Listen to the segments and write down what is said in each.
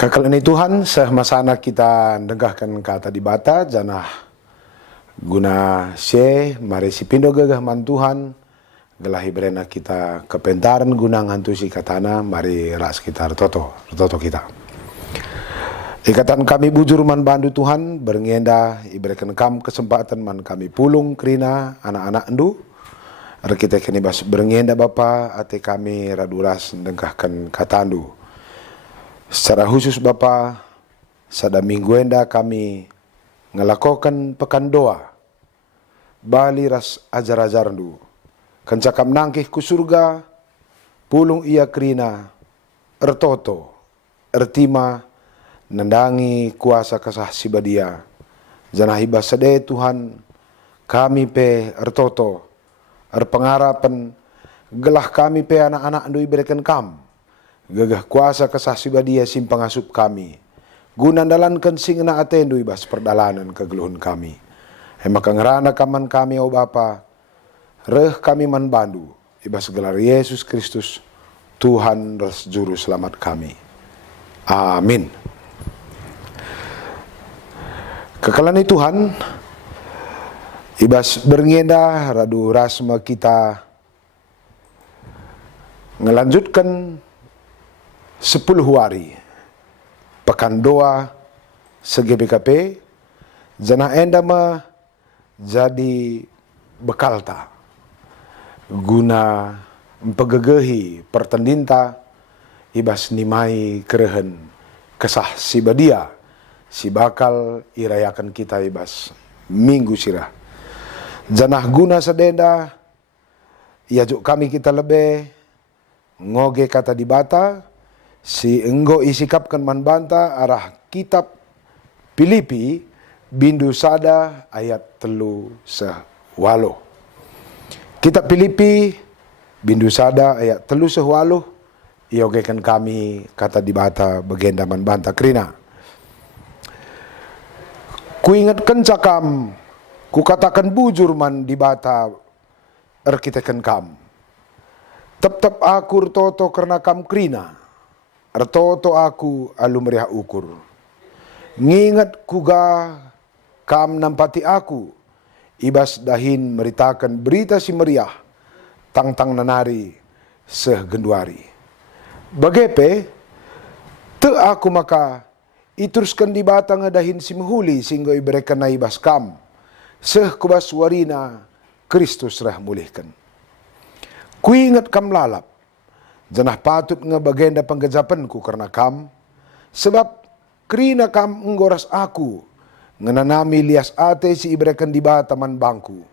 Kakalani Tuhan, sehmasana kita negahkan kata di bata, janah guna mari si pindo gagah man Tuhan, gelahi berena kita kepentaran guna ngantusi katana, mari ras kita retoto kita. Ikatan kami bujur man bandu Tuhan, berngenda iberikan kam kesempatan man kami pulung kerina anak-anak endu, kita kini bas berngenda Bapa, ate kami raduras negahkan katandu. Secara khusus Bapa, sada minggu enda kami ngelakokan pekan doa. Bali ras ajar-ajar ndu. Kencakam nangkih ku surga, pulung ia kerina, ertoto, ertima, nendangi kuasa kasah sibadia. Janahiba sede Tuhan, kami pe ertoto, erpengarapan, gelah kami pe anak-anak ndu iberikan kam. Gagah kuasa kasah sibadia simpang asup kami. Guna dalankan singna atendu ibas perdalanan kegeluhun kami. Maka ngerana kaman kami o Bapa. Reh kami man bandu. Ibas gelar Yesus Kristus. Tuhan ras juru selamat kami. Amin. Kekalani Tuhan. Ibas berngenda radu rasma kita ngelanjutkan 10 hari pekan doa se-GBKP jana enda ma jadi bekalta guna mempegegehi pertendinta ibas nimai kerehen kesah sibadia si bakal irayakan kita ibas minggu sirah janah guna sedenda iajuk kami kita lebih ngoge kata di bata si enggo isikapkan man banta arah kitab Filipi bindu sada ayat 3:10. Kitab Filipi bindu sada ayat 3:10 iogekan kami kata di bata bagenda man banta krina. Kuingatkan cakam ku katakan bujur man di bata erkitekan kam. Tetap aku toto karena kam krina. Ertoto aku alu meriah ukur. Ngingat kuga kam nampati aku. Ibas dahin meritakan berita si meriah. Tang-tang nanari seh genduari. Bagepe, te aku maka ituruskan di batang dahin si mehuli sehingga iberikan na ibas kam. Seh kubas warina Kristus rah mulihkan. Kuingat kam lalap. Janah patut nga bagenda panggajapanku karena kam. Sebab kerina kam nggoras aku. Ngananami lias ate si iberikan di bata man bangku.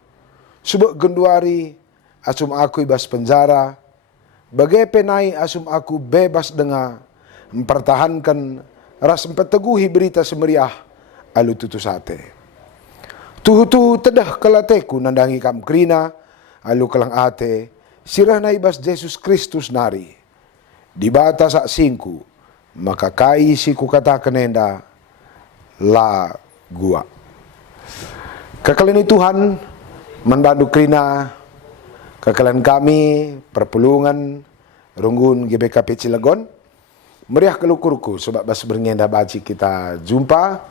Subak genduari asum aku ibas penjara. Bagai penai asum aku bebas denga. Mempertahankan ras empeteguhi berita semeriah. Alu tutus ate. Tuhu-tuhu tedah kalateku nandangi kam kerina. Alu kelang ate. Sirah na ibas Yesus Kristus nari. Di bata sak singku. Maka kai si ku katakan enda. La gua. Kekalian Tuhan. Manbandu krina. Kekalian kami. Perpulungan. Runggun GBKP Cilegon. Meriah kelukurku. Sebab bas berngenda baci kita jumpa.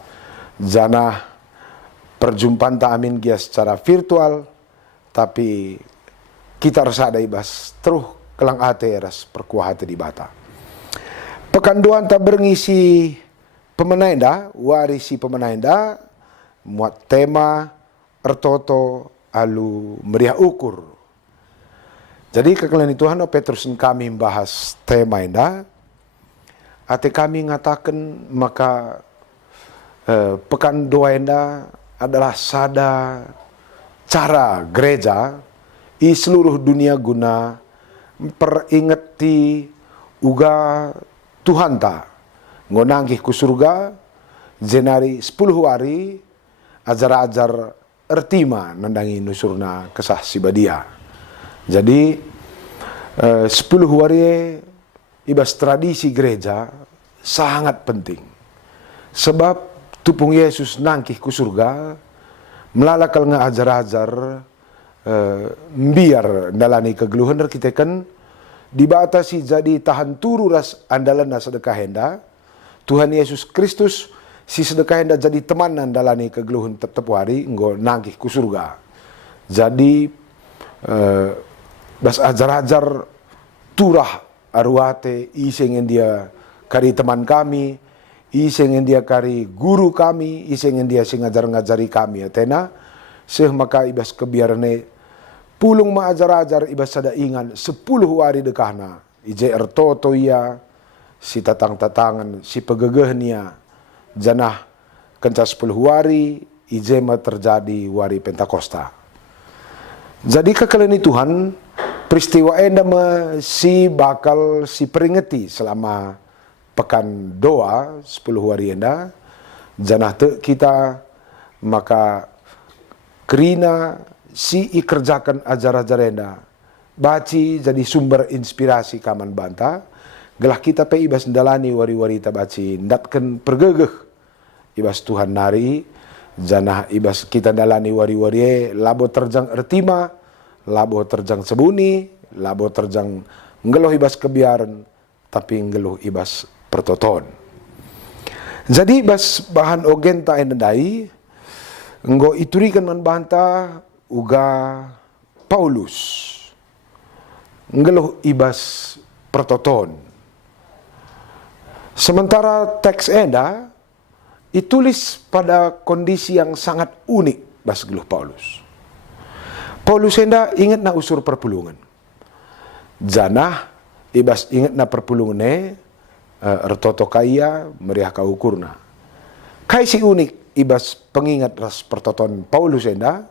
Janah perjumpaan tak amin gia secara virtual. Tapi kita rasa ada ibas teruh kelang ate ras perkuah hati di bata. Pekan doan tak berngisi pemenainda, warisi pemenainda, muat tema ertoto alu meriah ukur. Jadi kekalian Tuhan Petrus kami membahas tema inda, ate kami ngatakan maka pekan doa inda adalah sada cara gereja i seluruh dunia guna memperingati uga Tuhan ta ngonangkih ku surga jenari 10 hari ajar-ajar ertima nandangi nusurna kesah sibadia. Jadi 10 hari ibas tradisi gereja sangat penting. Sebab tupung Yesus nangkih ku surga melalakal nga ajar-ajar biar dalani kegeluhan kita kan dibatasi jadi tahan turu ras andalan na sedekah henda Tuhan Yesus Kristus si sedekah hendak jadi temanan dalani kegeluhun tetep hari enggo nagih ku surga. Jadi bas ajar-ajar turah arwate iseng dia kari teman kami, iseng dia kari guru kami, iseng dia sing ngajar-ngajari kami atena seh maka ibas kebiarane pulung ma ajar-ajar ibas sada ingan 10 hari dekahna ije ertoto ia si tatang-tatangan si pegegehnya janah kenca 10 hari ije ma terjadi wari Pentakosta. Jadi kekeleni Tuhan peristiwa enda si bakal si peringati selama pekan doa 10 hari enda janah te kita maka kerina si ikerjakan ajar-ajar enda baci jadi sumber inspirasi kaman banta gelah kita pe ibas ndalani wari-wari tabaci ndatken pergegeh ibas Tuhan nari janah ibas kita ndalani wari-wari labo terjang ertima labo terjang sebuni labo terjang ngeluh ibas kebiaran tapi ngeluh ibas pertoton. Jadi ibas bahan ogen ta endai enggo iturikan man banta uga Paulus ngeluh ibas pertoton. Sementara teks enda ditulis pada kondisi yang sangat unik bas geluh Paulus. Paulus enda ingat na usur perpulungan. Janah ibas ingat na perpulungan ertoto kaya meriah kaukurna. Kai si unik ibas pengingat ras pertoton Paulus enda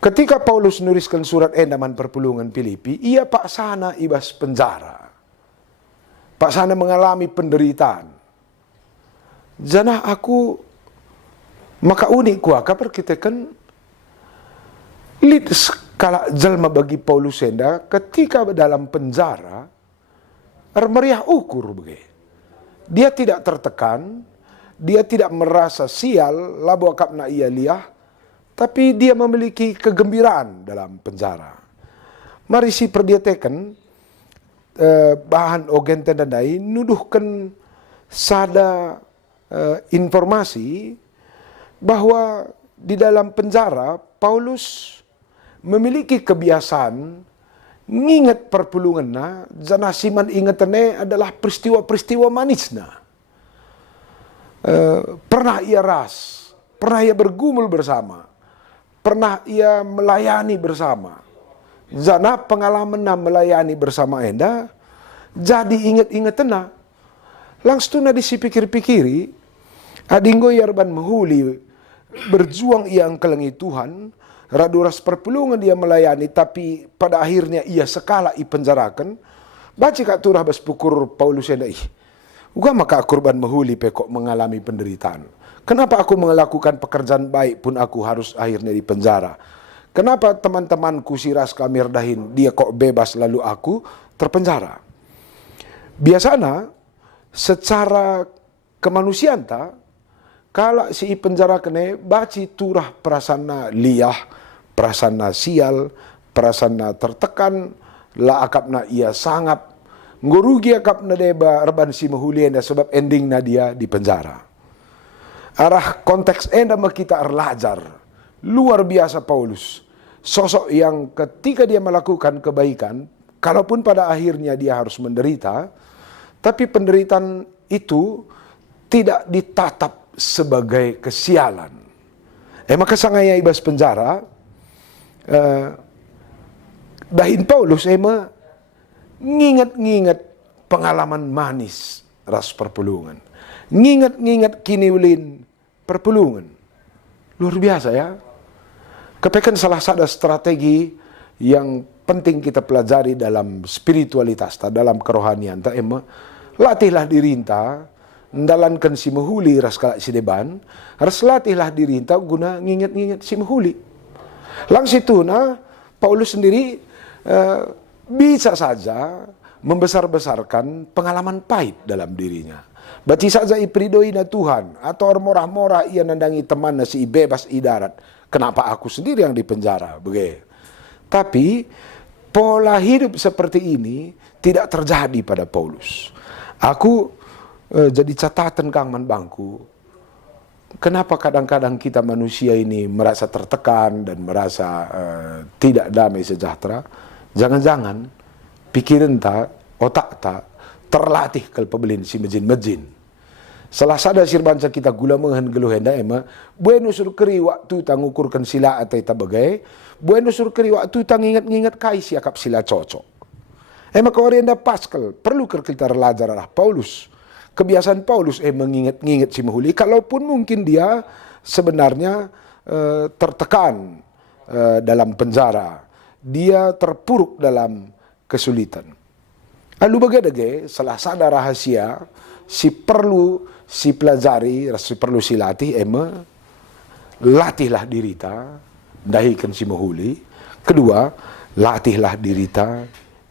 ketika Paulus nuliskan surat enda man perpulungan Filipi ia pak sana ibas penjara. Pak sana mengalami penderitaan. Janah aku maka unik kuaka perkitekan lid skala jelma bagi Paulus enda ketika dalam penjara meriah ukur bege. Dia tidak tertekan, dia tidak merasa sial labo akapna ia liah, tapi dia memiliki kegembiraan dalam penjara. Mari si perdiateken bahan ogen tendai nuduhkan sada informasi bahwa di dalam penjara Paulus memiliki kebiasaan nginget perpulunganna jana siman ingetane adalah peristiwa-peristiwa manisna. Pernah ia ras, pernah ia bergumul bersama, pernah ia melayani bersama. Jana pengalaman melayani bersama enda jadi inget-ingetena. Langsung na disipikir-pikiri adinggo yarban menghuli berjuang ia kelengi Tuhan raduras perpulungan dia melayani tapi pada akhirnya ia sekala ipenjarakan baca kak turah bas pukur Paulus enda uga maka kurban menghuli pe kok mengalami penderitaan. Kenapa aku melakukan pekerjaan baik pun aku harus akhirnya dipenjara? Kenapa teman-temanku si ras kamir dahin dia kok bebas lalu aku terpenjara? Biasanya secara kemanusiaan ta kalau si penjara kene baci turah prasana liah, prasana sial, prasana tertekan, la akapna ia sangap, ngurugi akapna deba erban si mahulienda sebab endingna dia di penjara. Arah konteks enda kita erlajar, luar biasa Paulus. Sosok yang ketika dia melakukan kebaikan, kalaupun pada akhirnya dia harus menderita, tapi penderitaan itu tidak ditatap sebagai kesialan. Maka sangaya ibas penjara, dahin Paulus nginget-nginget pengalaman manis ras perpulungan. Nginget-nginget kiniulin perpulungan. Luar biasa ya. Kepekan salah satu strategi yang penting kita pelajari dalam spiritualitas, dalam kerohanian. Latihlah diri enta, ndalankan si mahuli ras kala si deban, harus latihlah diri enta guna nginget-nginget si mahuli. Langsung itu Paulus sendiri bisa saja membesar-besarkan pengalaman pahit dalam dirinya. Baci saja ipridoi na Tuhan atau morah-morah ia nandangi teman na si bebas idarat. Kenapa aku sendiri yang dipenjara? Begitu. Tapi pola hidup seperti ini tidak terjadi pada Paulus. Aku jadi catatan kang man bangku. Kenapa kadang-kadang kita manusia ini merasa tertekan dan merasa tidak damai sejahtera? Jangan-jangan pikiran tak, otak tak terlatih ke pebelin si mejin-mejin. Salah sada sirbanca kita gula mengen geluh henda ema, bueno sur keri waktu tang ukurkan sila atau tabagai, bueno sur keri waktu tang ingat-ingat kai siakap sila cocok. Ema kau renda Pascal, perlu kita belajar arah Paulus. Kebiasaan Paulus mengingat-ingat si mahuli, kalaupun mungkin dia sebenarnya tertekan dalam penjara, dia terpuruk dalam kesulitan. Lalu bagaimana salah sada rahasia si perlu si pelajari, si perlu si latih, latihlah dirita, dahikan si mahuli. Kedua, latihlah dirita,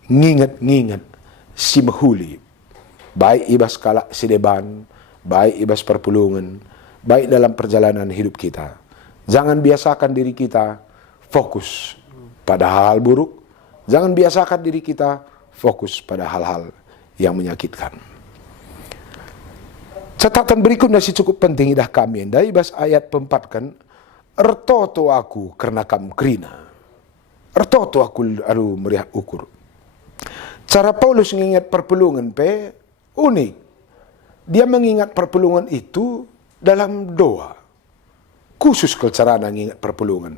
ngingat-ngingat si mahuli. Baik ibas kalak si deban, baik ibas perpulungan, baik dalam perjalanan hidup kita. Jangan biasakan diri kita fokus pada hal-hal buruk. Jangan biasakan diri kita fokus pada hal-hal yang menyakitkan. Catatan berikutnya si cukup penting idah kami. Dari ibas ayat pempat kan, ertoto aku karena kamu krina. Ertoto aku alu meriah ukur. Cara Paulus mengingat perpulungan unik. Dia mengingat perpulungan itu dalam doa. Khusus ke cara mengingat perpulungan.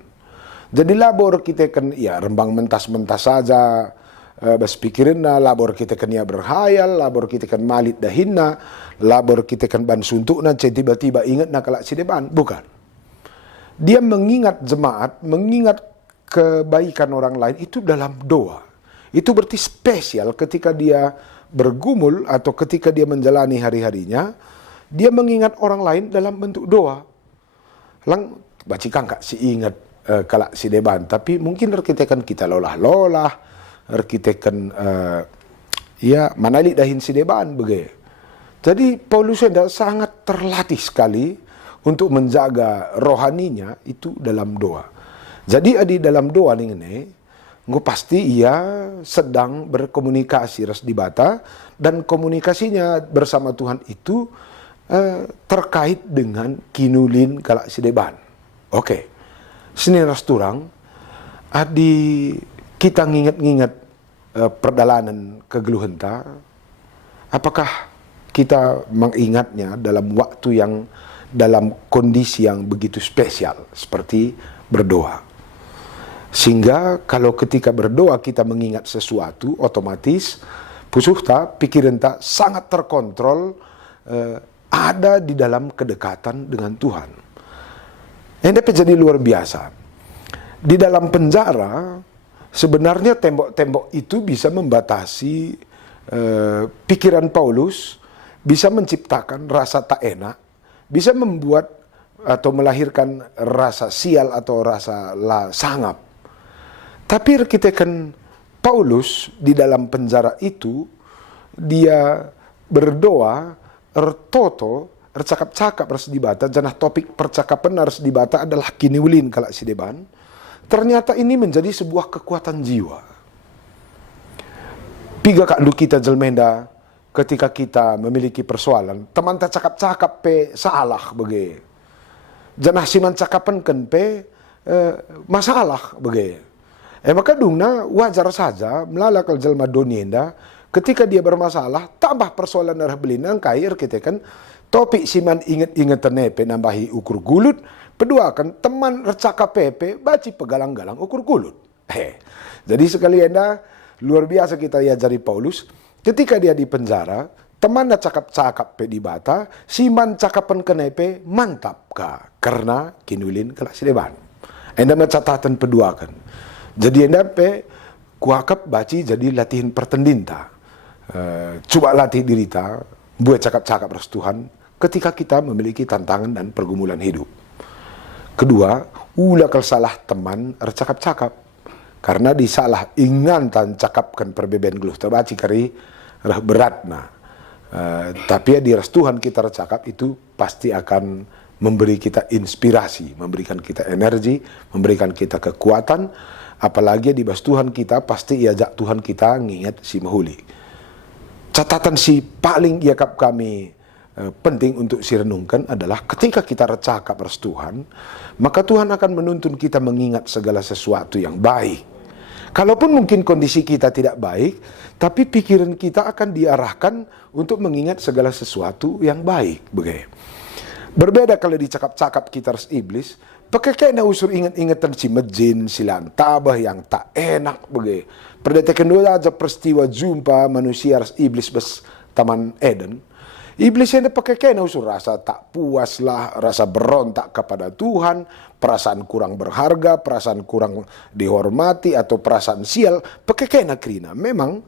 Jadi labor kita kan ya rembang mentas-mentas saja. Bas pikirinna, labor kita kan ya berhayal, labor kita kan malit dahinna, labor kita kan ban suntukna, tiba-tiba ingat nak kalak si depan. Bukan. Dia mengingat jemaat, mengingat kebaikan orang lain itu dalam doa. Itu berarti spesial ketika dia bergumul atau ketika dia menjalani hari-harinya, dia mengingat orang lain dalam bentuk doa. Lang bacikang kak si ingat kalak si deban, tapi mungkin kita kan kita lolah-lolah, kita kan ya manalik dahin si deban begitu. Jadi Paulus sangat terlatih sekali untuk menjaga rohaninya itu dalam doa. Jadi di dalam doa ini, gue pasti ia sedang berkomunikasi ras dibata, dan komunikasinya bersama Tuhan itu terkait dengan kinulin kalak si deban. Oke, sini ras turang, kita ngingat-ngingat perjalanan kegeluhan ta, apakah kita mengingatnya dalam waktu yang, dalam kondisi yang begitu spesial seperti berdoa. Sehingga kalau ketika berdoa kita mengingat sesuatu, otomatis pusuh ta, pikiran ta sangat terkontrol, ada di dalam kedekatan dengan Tuhan. Ini jadi luar biasa. Di dalam penjara, sebenarnya tembok-tembok itu bisa membatasi pikiran Paulus, bisa menciptakan rasa tak enak, bisa membuat atau melahirkan rasa sial atau rasa sangap. Tapi kita kan Paulus di dalam penjara itu, dia berdoa, ertoto, ercakap-cakap harus dibata, janah topik percakapan harus dibata adalah kini ulin kalak si deban. Ternyata ini menjadi sebuah kekuatan jiwa. Piga kak lu kita jelmenda ketika kita memiliki persoalan, teman tak cakap-cakap salah bege. Janah siman cakapan kan masalah bege. Maka dungna wajar saja melalakal jelma donienda ketika dia bermasalah, tambah persoalan darah belinang kair kita kan topik siman inget-inget tenepe nambahi ukur gulut. Kedua kan teman recaka pepe baci pegalang-galang ukur gulut. Jadi sekali anda luar biasa kita diajari Paulus ketika dia di penjara, teman na cakap-cakap pe di bata, siman cakapan kenepe mantap ka karena kinulin kelas deban. Anda catatan kedua kan. Jadi anda pe kuakap baci jadi latihan pertendinta. Coba latih dirita buat cakap-cakap ras Tuhan ketika kita memiliki tantangan dan pergumulan hidup. Kedua, ulakal salah teman cakap-cakap. Karena disalah ingatan cakapkan perbedaan geluh terbaci kari rah beratna. Tapi di ras Tuhan kita cakap itu pasti akan memberi kita inspirasi, memberikan kita energi, memberikan kita kekuatan. Apalagi di bas Tuhan kita pasti iajak Tuhan kita ngingat si mahuli. Catatan si paling iakap kami penting untuk direnungkan adalah ketika kita recakap ras Tuhan, maka Tuhan akan menuntun kita mengingat segala sesuatu yang baik. Kalaupun mungkin kondisi kita tidak baik, tapi pikiran kita akan diarahkan untuk mengingat segala sesuatu yang baik. Begitu. Berbeda kalau dicakap-cakap kita ras iblis, pakai kena usur ingat-ingatan si majin, si lantabah yang tak enak. Begitu. Perdetekan dulu aja peristiwa jumpa manusia ras iblis bes Taman Eden. Iblis yang pakai kena usur rasa tak puas lah, rasa berontak kepada Tuhan, perasaan kurang berharga, perasaan kurang dihormati, atau perasaan sial, pakai kena krina. Memang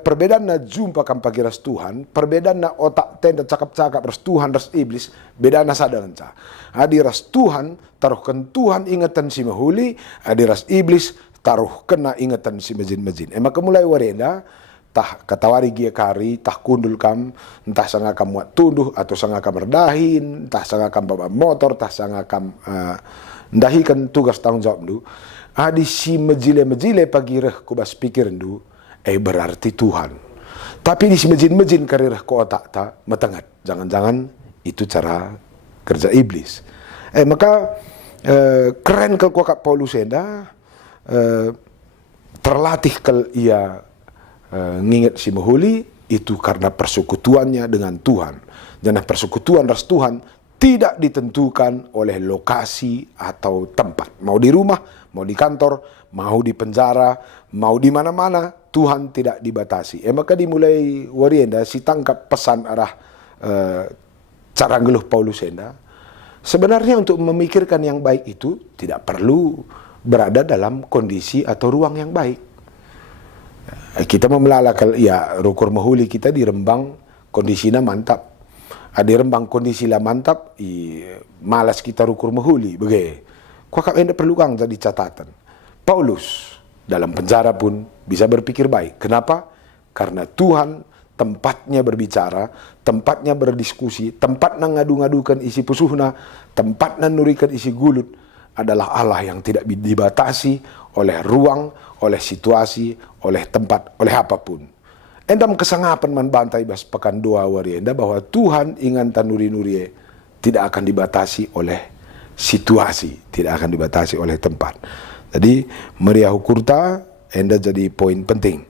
perbedaan na jumpa kan pagi ras Tuhan, perbedaan na otak tenda cakap-cakap ras Tuhan, ras iblis, beda na sadang ca. Adi ras Tuhan, taruhkan Tuhan ingatan si mahuli, adi ras iblis, taruh kena ingatan si majin-majin. Maka mulai warenda, tah katawari gia kari, tah kundul kam, entah sanga kam muat tunduh, atau sanga kam merdahin, entah sanga kam bawa motor, tah sanga kam ndahikan tugas tanggung jawab du. Adi si mejile-mejile pagi reh kubas pikiran du, berarti Tuhan. Tapi di si mejin-mejin kari reh ko otak ta, matangat. Jangan-jangan itu cara kerja iblis. Maka keren ke kuakap Paulus enda, terlatih ke ia nginget si mahuli itu karena persekutuannya dengan Tuhan. Dan persekutuan ras Tuhan tidak ditentukan oleh lokasi atau tempat. Mau di rumah, mau di kantor, mau di penjara, mau di mana-mana, Tuhan tidak dibatasi. Maka dimulai warienda si tangkap pesan arah cara ngeluh Paulus enda. Sebenarnya untuk memikirkan yang baik itu tidak perlu berada dalam kondisi atau ruang yang baik. Kita memelalakan, ya rukur mahuli kita di Rembang kondisinya mantap. Di Rembang kondisinya mantap, malas kita rukur mahuli. Begitu. Kuakap enda perlu kang jadi catatan. Paulus dalam penjara pun bisa berpikir baik. Kenapa? Karena Tuhan tempatnya berbicara, tempatnya berdiskusi, tempatnya ngadu-ngadukan isi pusuhna, tempatnya nurikan isi gulut adalah Allah yang tidak dibatasi oleh ruang, oleh situasi, oleh tempat, oleh apapun. Endam kesangapan man bantai bas pekan doa warienda bahwa Tuhan ingan tanuri-nurie tidak akan dibatasi oleh situasi, tidak akan dibatasi oleh tempat. Jadi meriah hukurta enda jadi poin penting.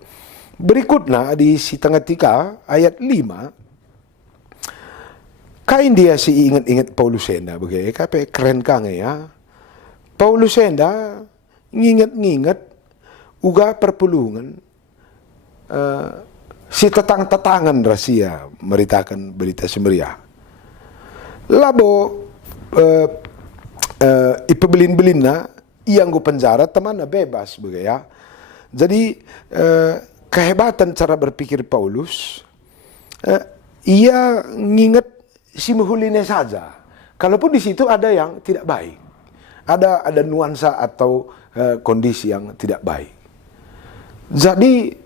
Berikutnya di si tengah tika ayat 5, kain dia si ingat-ingat Paulus enda begitu, kape keren kang ya. Paulus enda nginget-nginget uga perpulungan si tetang-tetangan rahasia meritakan berita semeriah. Labo ipebelin-belinna yang gue penjara temannya bebas begitu ya. Jadi kehebatan cara berpikir Paulus, ia nginget si muhuline saja. Kalaupun di situ ada yang tidak baik, ada nuansa atau kondisi yang tidak baik. Jadi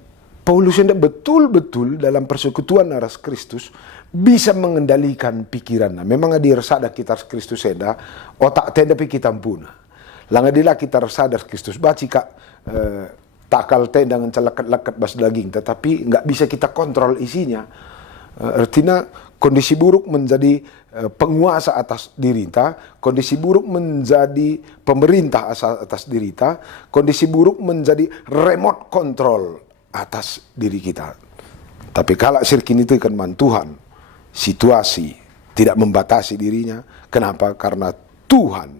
Paulus hendak betul-betul dalam persekutuan aras Kristus bisa mengendalikan pikirannya. Memang di resada kita Kristus hendak otak tenda kita puna. Langadila kita resada Kristus baci kak takal tenda dengan celakat-lakat bas daging, tetapi nggak bisa kita kontrol isinya. Artinya kondisi buruk menjadi penguasa atas diri kita, kondisi buruk menjadi pemerintah atas diri kita, kondisi buruk menjadi remote control atas diri kita. Tapi kalau sirkin itu kan man Tuhan, situasi tidak membatasi dirinya. Kenapa? Karena Tuhan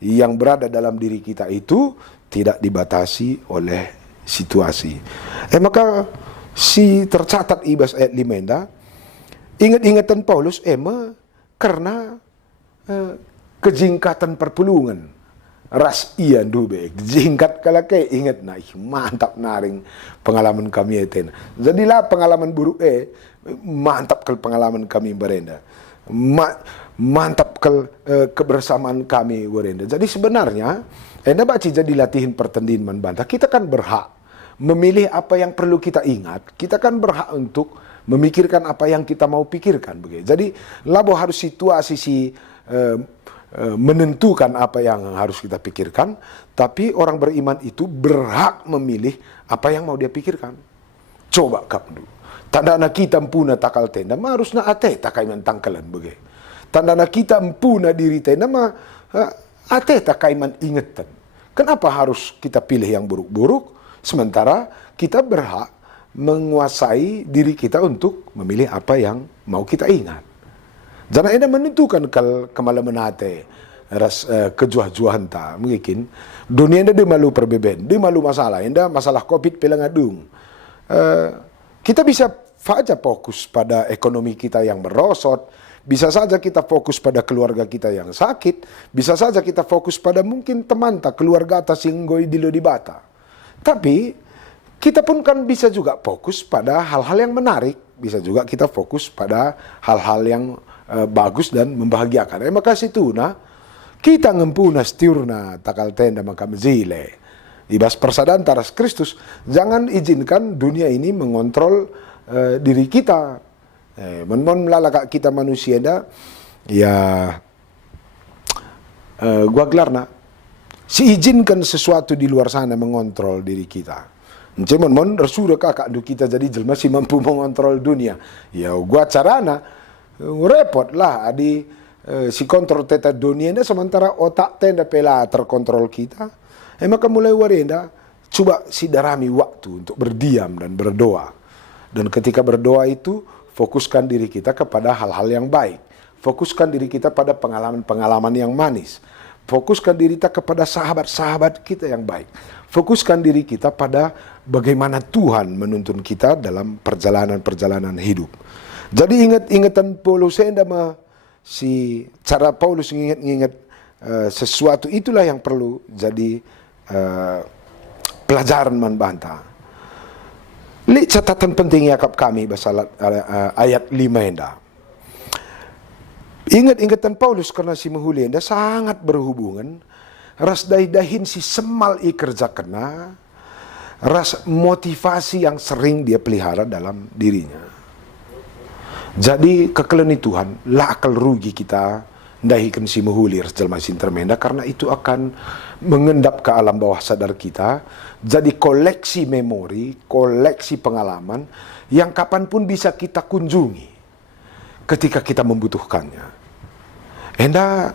yang berada dalam diri kita itu tidak dibatasi oleh situasi. Maka si tercatat ibas ayat 5 ingat-ingatan Paulus karena kejingkatan perpulungan ras ian dube jingkat kalake ingat na mantap naring pengalaman kami eten. Jadilah pengalaman buruk mantap ke pengalaman kami berenda. Mantap ke kebersamaan kami berenda. Jadi sebenarnya baca jadi latihan pertandingan man bantah. Kita kan berhak memilih apa yang perlu kita ingat. Kita kan berhak untuk memikirkan apa yang kita mau pikirkan begitu. Jadi labo harus situasi menentukan apa yang harus kita pikirkan, tapi orang beriman itu berhak memilih apa yang mau dia pikirkan. Coba kamu Tanda na kita empuna takal tenda, harus na ate takai man tangkalan bagai. Tanda na kita empuna diri tenda, ate takai man ingetan. Kenapa harus kita pilih yang buruk-buruk, sementara kita berhak menguasai diri kita untuk memilih apa yang mau kita ingat. Jangan anda menentukan kemalaman ate, kejuah-juahan ta, mungkin dunia anda dia malu perbeben, dia malu masalah, anda masalah COVID pelangadung. Kita bisa saja fokus pada ekonomi kita yang merosot, bisa saja kita fokus pada keluarga kita yang sakit, bisa saja kita fokus pada mungkin teman tak keluarga atas yang goy dilo di bata. Tapi kita pun kan bisa juga fokus pada hal-hal yang menarik, bisa juga kita fokus pada hal-hal yang bagus dan membahagiakan. Maka situna kita ngempuna setiurna takal tenda maka mezile. Ibas persadaran taras Kristus, jangan izinkan dunia ini mengontrol diri kita. Melalaka kita manusia dah, ya gua gelarna, si izinkan sesuatu di luar sana mengontrol diri kita. Cuman resudah kakak du kita jadi jelma si mampu mengontrol dunia. Ya gua carana repot lah adi si kontrol teta dunia dah sementara otak tenda pela terkontrol kita. Maka mulai warenda coba si darami waktu untuk berdiam dan berdoa. Dan ketika berdoa itu, fokuskan diri kita kepada hal-hal yang baik. Fokuskan diri kita pada pengalaman-pengalaman yang manis. Fokuskan diri kita kepada sahabat-sahabat kita yang baik. Fokuskan diri kita pada bagaimana Tuhan menuntun kita dalam perjalanan-perjalanan hidup. Jadi ingat-ingatan Paulus si cara Paulus ingat sesuatu itulah yang perlu jadi pelajaran membantah. Lihat catatan penting yakap kami pasal ayat 5 enda. Ingat-ingatan Paulus karena si menghuli enda sangat berhubungan. Ras dahin si semal kerja kena. Ras motivasi yang sering dia pelihara dalam dirinya. Jadi kekeleni Tuhan, lah akal rugi kita dahikan si menghuli ras jelma sintermenda karena itu akan mengendap ke alam bawah sadar kita. Jadi koleksi memori, koleksi pengalaman yang kapanpun bisa kita kunjungi ketika kita membutuhkannya. Enda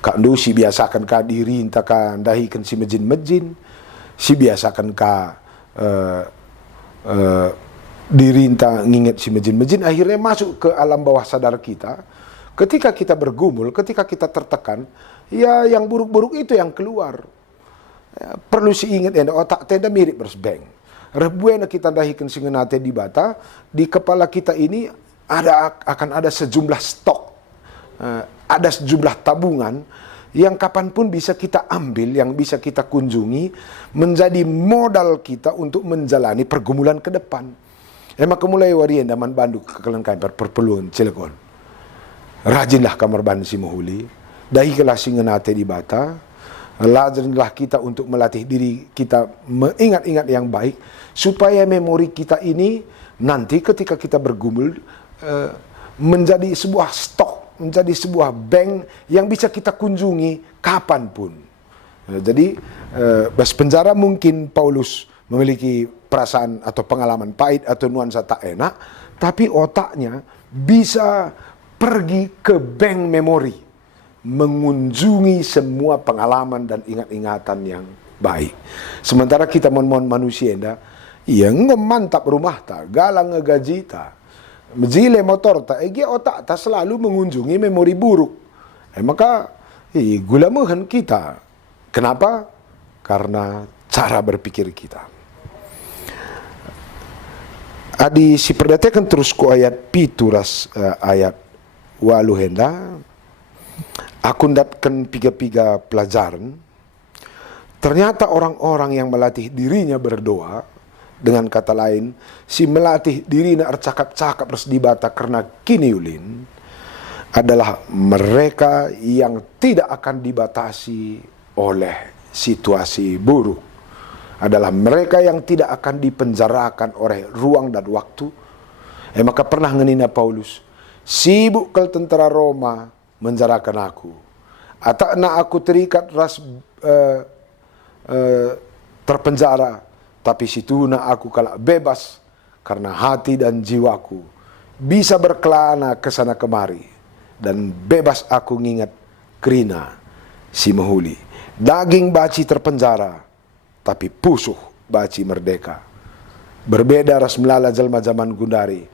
kak du si biasakan ka diri entah ka dahikan si mejin-mejin, si biasakan ka diri entah nginget si mejin-mejin, akhirnya masuk ke alam bawah sadar kita. Ketika kita bergumul, ketika kita tertekan, ya yang buruk-buruk itu yang keluar. Ya, perlu si ingat ya, otak tenda mirip bersbeng. Rebuena kita dahikan singenate di bata, di kepala kita ini akan ada sejumlah stok, ada sejumlah tabungan yang kapanpun bisa kita ambil, yang bisa kita kunjungi, menjadi modal kita untuk menjalani pergumulan ke depan. Maka mulai warian daman bandu kekelengkapan perpeluan Cilegon. Rajinlah kamar ban si muhuli, dahikanlah singenate di bata. Lajarlah kita untuk melatih diri kita mengingat-ingat yang baik supaya memori kita ini nanti ketika kita bergumul menjadi sebuah stok, menjadi sebuah bank yang bisa kita kunjungi kapanpun. Jadi bas penjara mungkin Paulus memiliki perasaan atau pengalaman pahit atau nuansa tak enak, tapi otaknya bisa pergi ke bank memori, mengunjungi semua pengalaman dan ingat-ingatan yang baik. Sementara kita mon manusia enda, iya ngemantap rumah ta, galang ngegaji ta, mejile motor ta, otak ta selalu mengunjungi memori buruk. Maka gulamuhan kita. Kenapa? Karena cara berpikir kita. Adi si perdatekan terus ku ayat pituras ayat walu henda. Aku datkan piga-piga pelajaran. Ternyata orang-orang yang melatih dirinya berdoa, dengan kata lain, si melatih dirinya cakap-cakap res di bata karena kini ulin, adalah mereka yang tidak akan dibatasi oleh situasi buruk. Adalah mereka yang tidak akan dipenjarakan oleh ruang dan waktu. Maka pernah ngenina Paulus, sibuk ke tentara Roma menjarakan aku, atau nak aku terikat ras terpenjara, tapi situ nak aku kalau bebas karena hati dan jiwaku bisa berkelana ke sana kemari, dan bebas aku ngingat kerina si Mahuli. Daging baci terpenjara, tapi pusuh baci merdeka. Berbeda ras melala jelma zaman gundari,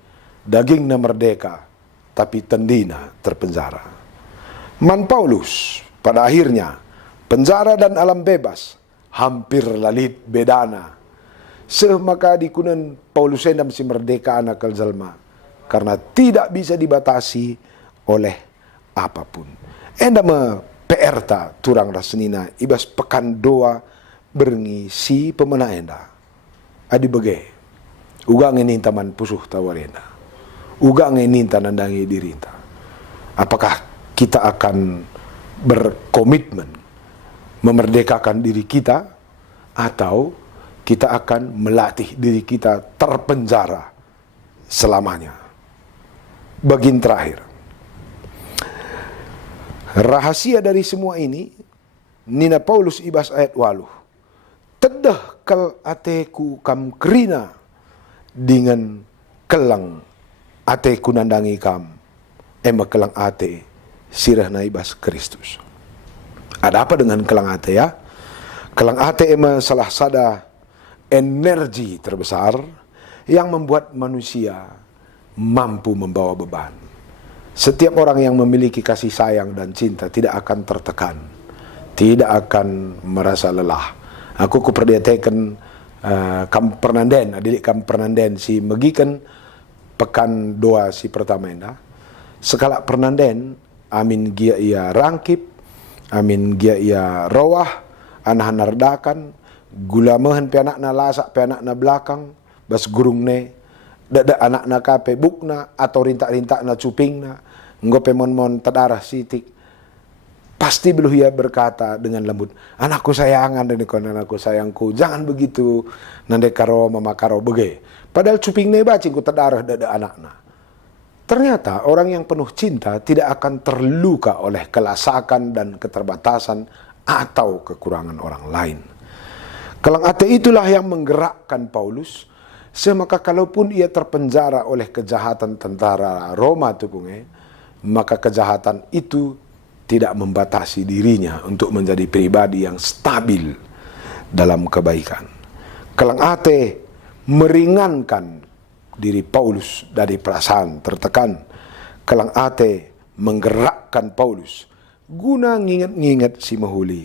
dagingna merdeka, tapi tendina terpenjara. Man Paulus, pada akhirnya, penjara dan alam bebas, hampir lalit bedana. Maka dikunan Paulus endam si merdeka anak jelma, karena tidak bisa dibatasi oleh apapun. Endam peerta turang rasenina, ibas pekan doa berngisi pemena enda. Adi bege, uga ngeninta man pusuh tawarenda, uga ngeninta nandangi dirinta. Apakah kita akan berkomitmen memerdekakan diri kita, atau kita akan melatih diri kita terpenjara selamanya? Bagian terakhir, rahasia dari semua ini, nina Paulus ibas ayat 8. Tedah kal ateku kam kerina, dengan kelang ateku nandangi kam, ema kelang ate sirah naibas Kristus. Ada apa dengan kelang ate ya? Kelang ate ema salah sada energi terbesar yang membuat manusia mampu membawa beban. Setiap orang yang memiliki kasih sayang dan cinta tidak akan tertekan, tidak akan merasa lelah. Aku kuperdiatekan kam Pernanden, adilik kam Pernanden si megikan pekan doa si pertama enda. Sekala Pernanden, amin gia ia rangkip, amin gia ia rawah, anahan nardakan, gula mehen pe anak na lasak pe anak na belakang, bas gurung ne, dada anak na kape bukna, atau rintak-rintak na cuping na, ngope mon-mon tadarah sitik. Pasti beluh ia berkata dengan lembut, anakku sayangan dan ikon anakku sayangku, jangan begitu, nande karo mama karo bege. Padahal cuping ne bacing ku tadarah dada anakna. Ternyata orang yang penuh cinta tidak akan terluka oleh kelasakan dan keterbatasan atau kekurangan orang lain. Kelang ate itulah yang menggerakkan Paulus. Semaka kalaupun ia terpenjara oleh kejahatan tentara Roma tukunge, maka kejahatan itu tidak membatasi dirinya untuk menjadi pribadi yang stabil dalam kebaikan. Kelang ate meringankan diri Paulus dari perasaan tertekan. Kelang ate menggerakkan Paulus guna nginget-nginget si Mahuli.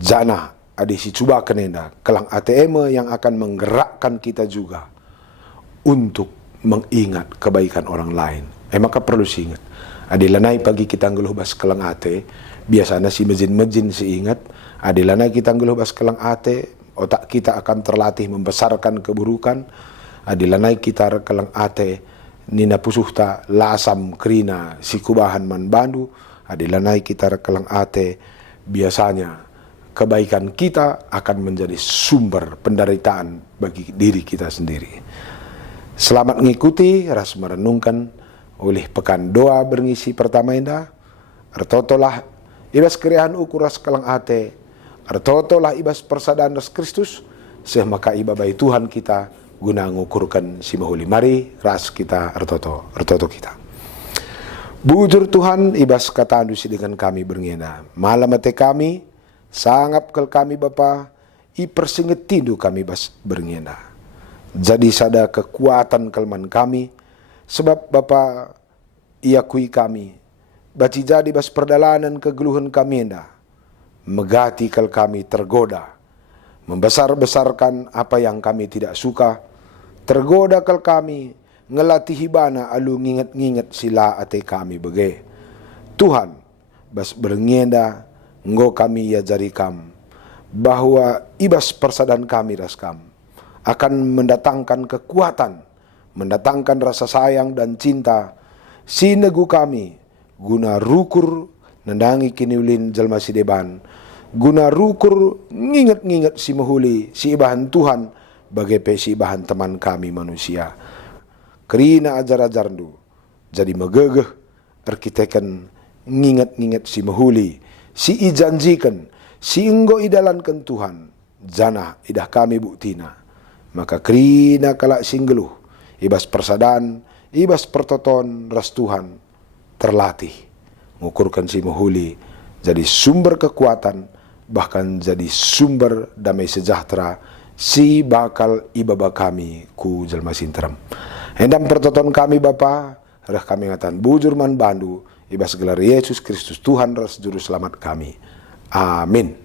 Jana adi si cuba kenenda, kelang ATM yang akan menggerakkan kita juga untuk mengingat kebaikan orang lain. Maka perlu ingat. Adilanai pagi kita ngeluh bas kelang ate, biasanya si mejin-mejin si ingat. Adilanai kita ngeluh bas kelang ate, otak kita akan terlatih membesarkan keburukan. Adilanai kita kelang ate, nina pusuhta lasam kerina si kubahan man bandu. Adilanai kita kelang ate, biasanya kebaikan kita akan menjadi sumber penderitaan bagi diri kita sendiri. Selamat mengikuti ras merenungkan oleh pekan doa berngisi pertama indah. Artotolah ibas keriahan ukuras kelang ate, artotolah ibas persadaan ras Kristus, semaka ibabai Tuhan kita guna ngukurkan si Mahuli. Mari ras kita artoto kita. Bujur Tuhan ibas kata andusi dengan kami berngena. Malam ate kami sangap kel kami Bapa, i persinget tindu kami bas berngena. Jadi sada kekuatan kelman kami, sebab Bapa iakui kami, baci jadi bas perdalanan kegeluhan kami enda, megati kel kami tergoda, membesar-besarkan apa yang kami tidak suka, tergoda kel kami, ngelatih hibana alu nginget-nginget sila ate kami bege. Tuhan, bas berngenda, nggo kami ya jari kam, bahwa ibas persadan kami ras kam, akan mendatangkan kekuatan, mendatangkan rasa sayang dan cinta, sinegu kami, guna rukur nandangi kiniulin jalma si deban, guna rukur nginget-nginget si Mahuli, si ibahan Tuhan, bagai si ibahan teman kami manusia. Kerina ajar-ajarndu, jadi megegeh, arkiteken nginget-nginget si Mahuli, si ijanjikan, si enggo idalankan Tuhan, jana idah kami buktina. Maka kerina kalak singgeluh, ibas persadaan, ibas pertoton, ras Tuhan terlatih. Ngukurkan si muhuli jadi sumber kekuatan, bahkan jadi sumber damai sejahtera, si bakal ibaba kami ku jelma sinteram. Hendam pertoton kami Bapa, reh kami ngatan bujur man bandu, ibas gelar Yesus Kristus Tuhan ras juru selamat kami. Amin.